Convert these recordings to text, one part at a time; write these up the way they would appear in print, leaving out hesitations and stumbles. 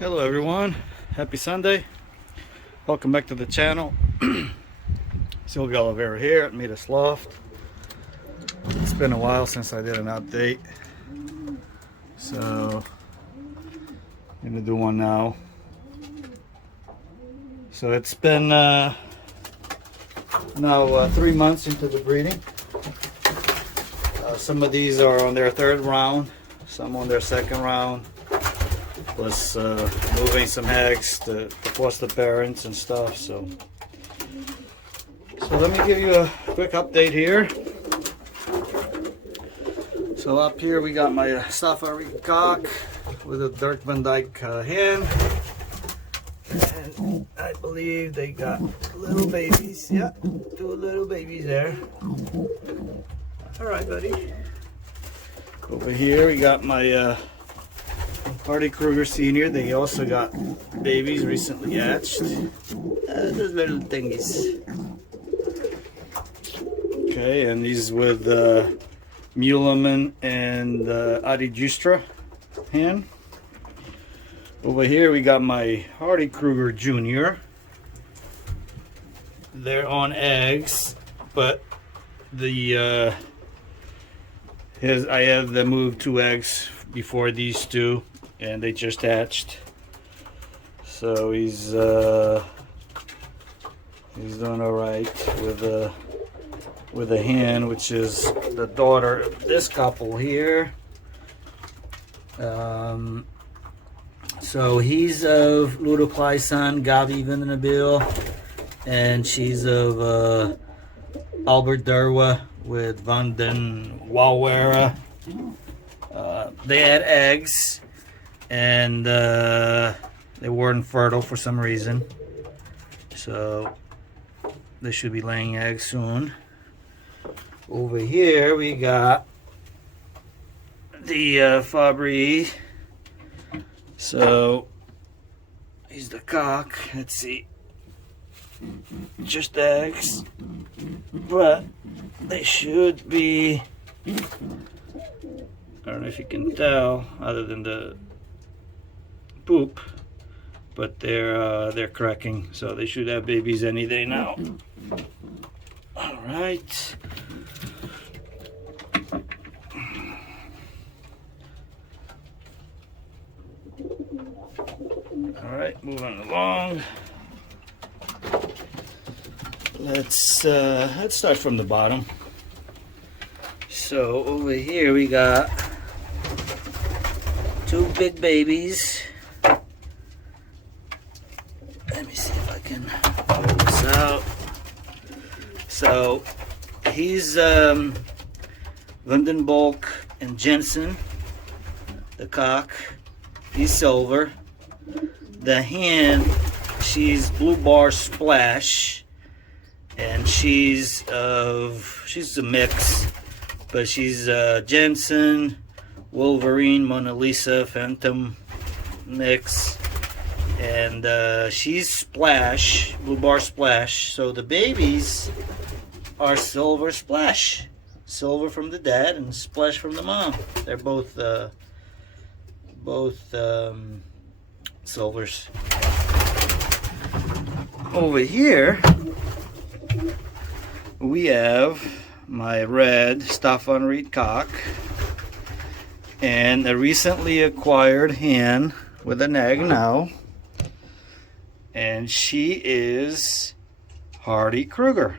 Hello everyone, happy Sunday. Welcome back to the channel. Silver Oliveira here at Meet Us Loft. It's been a while since I did an update, so I'm gonna do one now. So it's been now 3 months into the breeding. Some of these are on their third round, some on their second round, plus moving some eggs to foster parents and stuff. So let me give you a quick update here. So up here we got my Staf cock with a Dirk Van Dyck hen, and I believe they got little babies. Yeah, two little babies there. All right, buddy. Over here we got my Kruger Senior. They also got babies recently hatched. Those little thingies. Okay, and these with Muleman and Adijustra hen. Over here we got my Kruger Jr. They're on eggs, but the I have them move 2 eggs before these two, and they just hatched. So he's doing all right with a hen, which is the daughter of this couple here. So he's of Ludoply son Gavi Vandenabille, and she's of Albert Derwa with Vanden Walwera. They had eggs, and they weren't fertile for some reason, so they should be laying eggs soon. Over here we got the Fabry. So he's the cock. Let's see, just eggs, but they should be, I don't know if you can tell other than the poop, but they're cracking, so they should have babies any day now. All right. All right, moving along. Let's start from the bottom. So over here we got 2 big babies. Let me see if I can pull this out. So he's Vandenbolk and Jensen, the cock. He's silver. The hen, she's Blue Bar Splash, and she's a mix, but she's Jensen, Wolverine, Mona Lisa, Phantom mix, and she's Splash, Blue Bar Splash. So the babies are Silver Splash, Silver from the dad and Splash from the mom. They're both silvers. Over here we have my red Staf Reet cock and a recently acquired hen with an egg now, and she is Kruger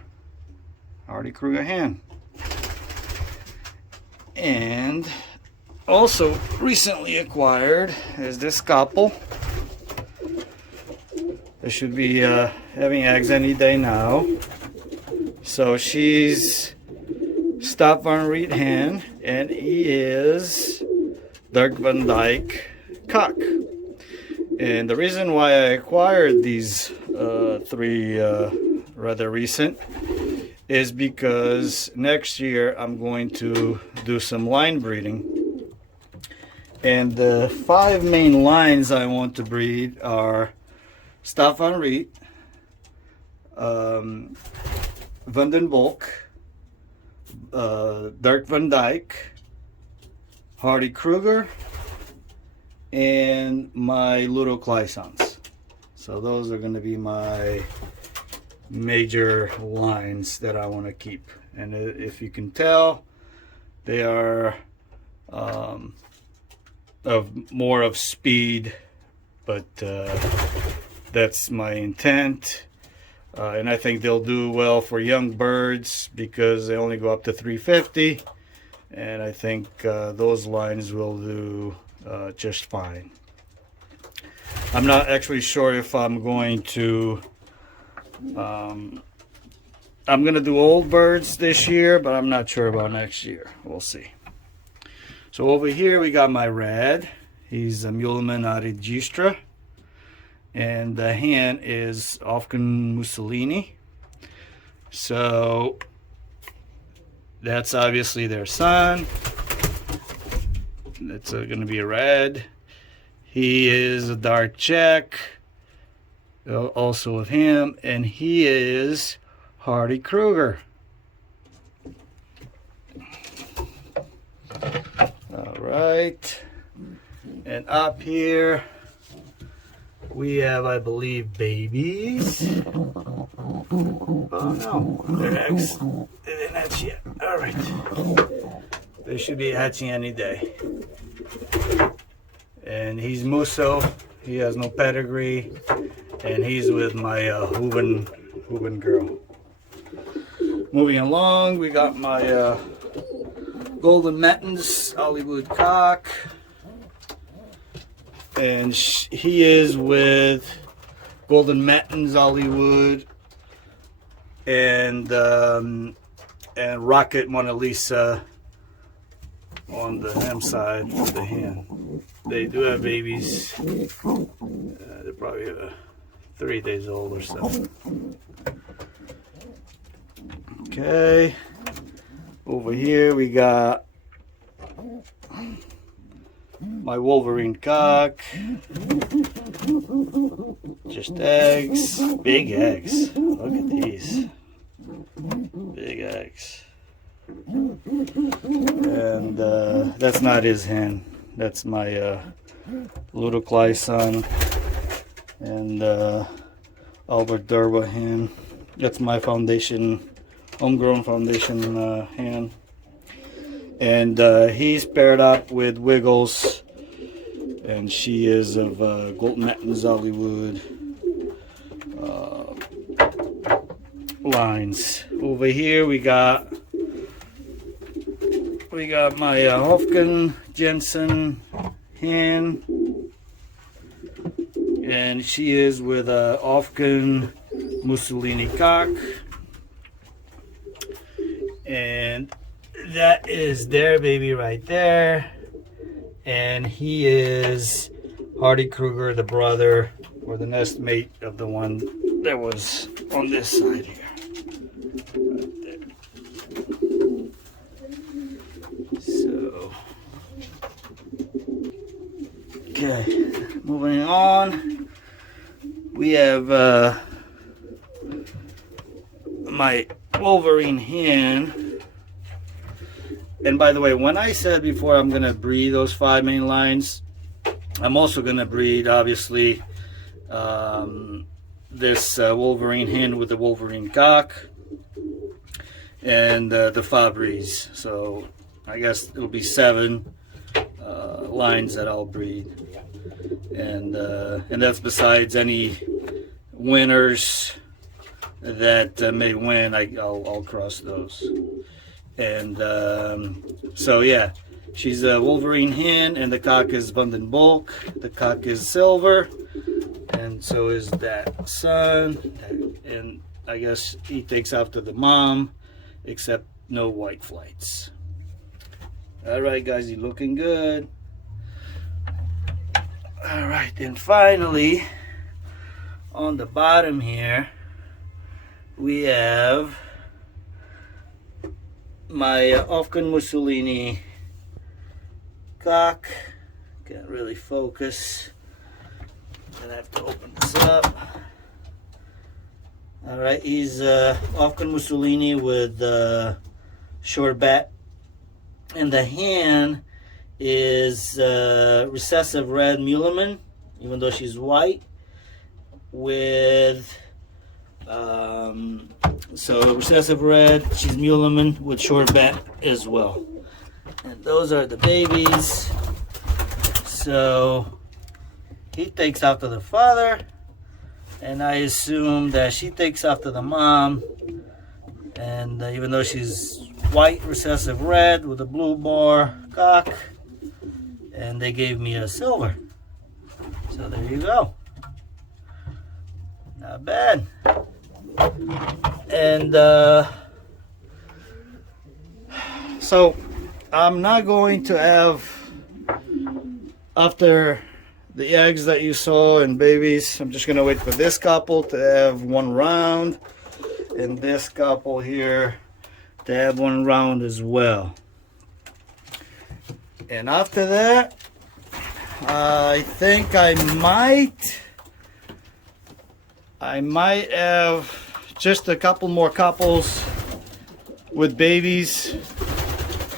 hen. And also recently acquired is this couple. They should be having eggs any day now. So she's Staf Reet hen, and he is Dirk Van Dyck cock. And the reason why I acquired these 3 rather recent is because next year I'm going to do some line breeding. And the 5 main lines I want to breed are Staf Reet, Vandenbolk, Dirk Van Dyck, Kruger, and my little Clysons. So those are going to be my major lines that I want to keep. And if you can tell, they are of more of speed, but that's my intent. And I think they'll do well for young birds because they only go up to 350, and I think those lines will do just fine. I'm not actually sure if I'm going to I'm going to do old birds this year, but I'm not sure about next year. We'll see. So over here we got my red. He's a Muleman registra. And the hen is Ofkin Mussolini. So that's obviously their son. That's going to be a red. He is a dark check, also of him, and he is Hardy Kruger. All right, and up here we have, I believe, babies. Oh no, they're eggs. They didn't hatch yet. All right, they should be hatching any day. And he's Musso. He has no pedigree, and he's with my Hooven girl. Moving along, we got my Golden Mettens Hollywood cock. And he is with Golden Mettens Hollywood and Rocket Mona Lisa on the ham side of the hen. They do have babies. They're probably 3 days old or so. Okay. Over here we got my Wolverine cock. Just eggs. Big eggs. Look at these. Big eggs. And that's not his hen. That's my little Clyson and Albert Durba hen. That's my foundation, homegrown foundation hen. And he's paired up with Wiggles, and she is of Golden Mettens Hollywood lines. Over here we got my Hofken Jensen hen, and she is with a Hofken Mussolini cock, and that is their baby right there, and he is Hardy Kruger, the brother or the nest mate of the one that was on this side here. Right there. So, okay, moving on, we have my Wolverine hen. And by the way, when I said before I'm going to breed those 5 main lines, I'm also going to breed, obviously, this Wolverine hen with the Wolverine cock and the Fabries. So I guess it'll be 7 lines that I'll breed. And that's besides any winners that may win. I'll cross those. And so yeah, she's a Wolverine hen, and the cock is Vandenbolk. The cock is silver, and so is that son. And I guess he takes after the mom, except no white flights. All right, guys, you're looking good. All right, and finally, on the bottom here, we have my Ofkin Mussolini cock. Can't really focus. Gonna have to open this up. All right, he's Ofkin Mussolini with short bat, and the hen is recessive red Muleman, even though she's white, with so recessive red, she's Muleman with short back as well. And those are the babies. So he takes after the father, and I assume that she takes after the mom. And even though she's white recessive red with a blue bar cock, and they gave me a silver. So there you go. Not bad. And so I'm not going to have, after the eggs that you saw and babies, I'm just gonna wait for this couple to have one round, and this couple here to have one round as well. And after that, I think I might have just a couple more couples with babies.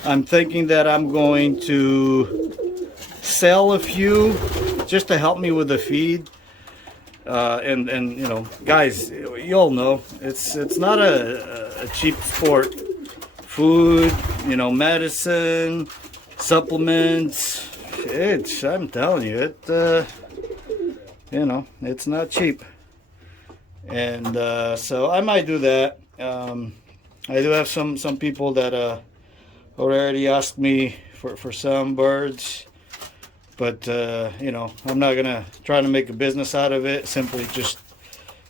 I'm thinking that I'm going to sell a few just to help me with the feed. And you know, guys, you all know it's not a cheap sport. Food, you know, medicine, supplements. I'm telling you, you know, it's not cheap. And so I might do that. I do have some people that already asked me for some birds, but you know, I'm not gonna try to make a business out of it. Simply just,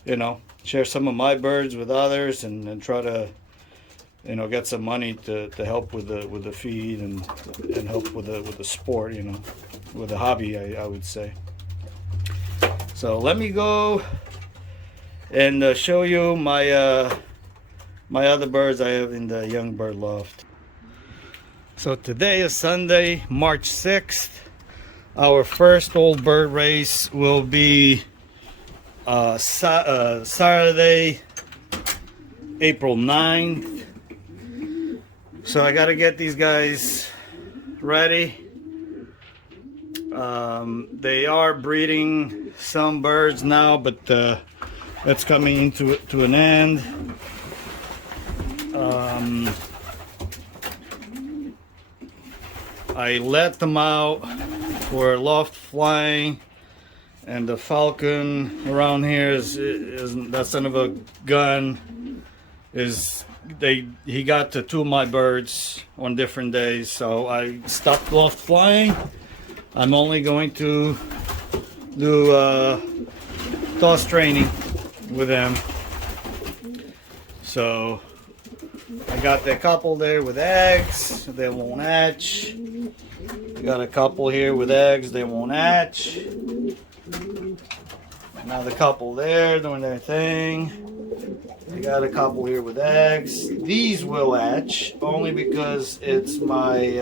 you know, share some of my birds with others, and try to, you know, get some money to help with the feed and help with the sport, you know, with the hobby, I would say. So let me go and show you my my other birds I have in the young bird loft. So today is Sunday, March 6th. Our first old bird race will be Saturday, April 9th. So I got to get these guys ready. They are breeding some birds now, but that's coming to an end. I let them out for loft flying, and the falcon around here is that son of a gun he got to two of my birds on different days, so I stopped loft flying. I'm only going to do toss training with them. So I got the couple there with eggs, they won't hatch. I got a couple here with eggs, they won't hatch. Another couple there doing their thing. I got a couple here with eggs. These will hatch only because it's my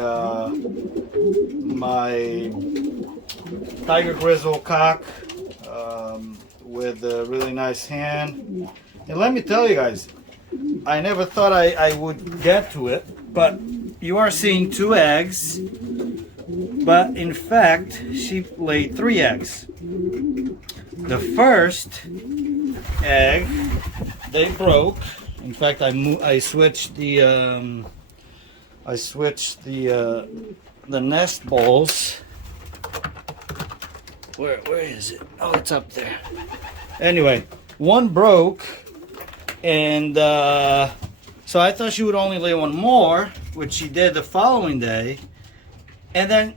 my tiger grizzle cock with a really nice hand. And let me tell you guys, I never thought I would get to it, but you are seeing two eggs, but in fact she laid 3 eggs. The first egg, they broke. In fact, I switched the nest balls. Where is it? Oh, it's up there. Anyway, one broke, and so I thought she would only lay one more, which she did the following day, and then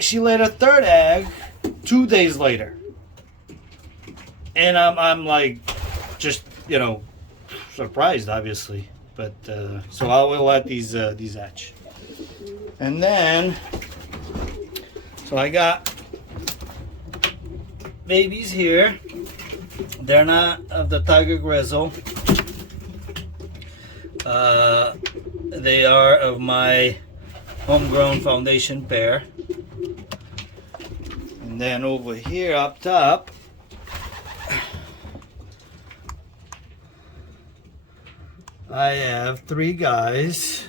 she laid a third egg 2 days later. And I'm like, just, you know, surprised, obviously. But so I will let these hatch. And then, so I got babies here. They're not of the tiger grizzle. They are of my homegrown foundation pair. And then over here up top, I have 3 guys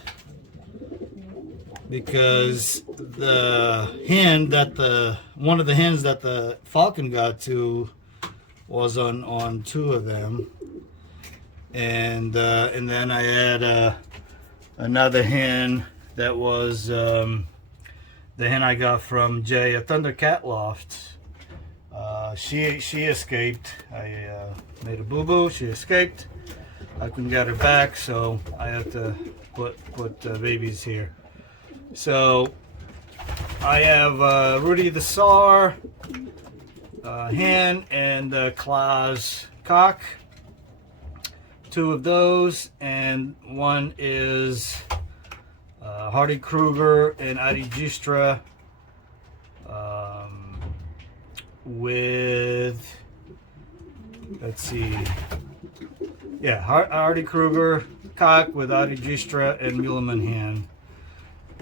because the hen that one of the hens that the falcon got to was on two of them, and then I had another hen that was the hen I got from Jay at Thundercat Loft. She escaped. I made a boo-boo. She escaped. I couldn't get her back, so I had to put babies here. So I have Rudy the Sar hen and Klaus cock. Two of those, and one is Hardy Kruger and Adi Gistra with, let's see, yeah, Hardy Kruger cock with Adi Gistra and Muleman hen.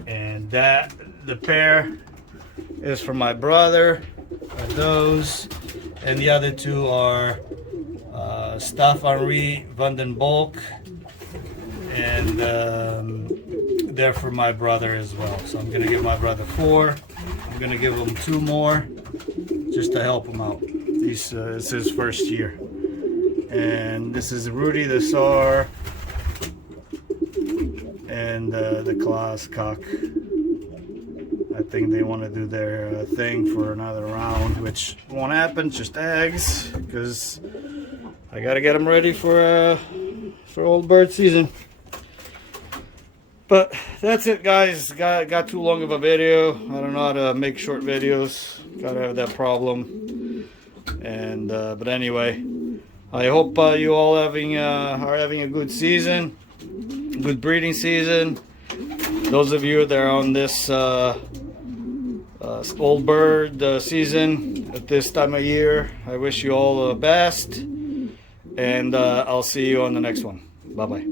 And that, the pair is for my brother, those, and the other two are Staf Reet Van Dyck, and they're for my brother as well. So I'm gonna give my brother 4. I'm gonna give him 2 more just to help him out. It's his first year. And this is Rudy the Sar and the Klaus cock. I think they want to do their thing for another round, which won't happen, just eggs, because I gotta get them ready for old bird season. But that's it, guys. Got too long of a video. I don't know how to make short videos. Gotta have that problem. And but anyway, I hope you all are having a good season, good breeding season. Those of you that are on this old bird season at this time of year, I wish you all the best, and I'll see you on the next one. Bye bye.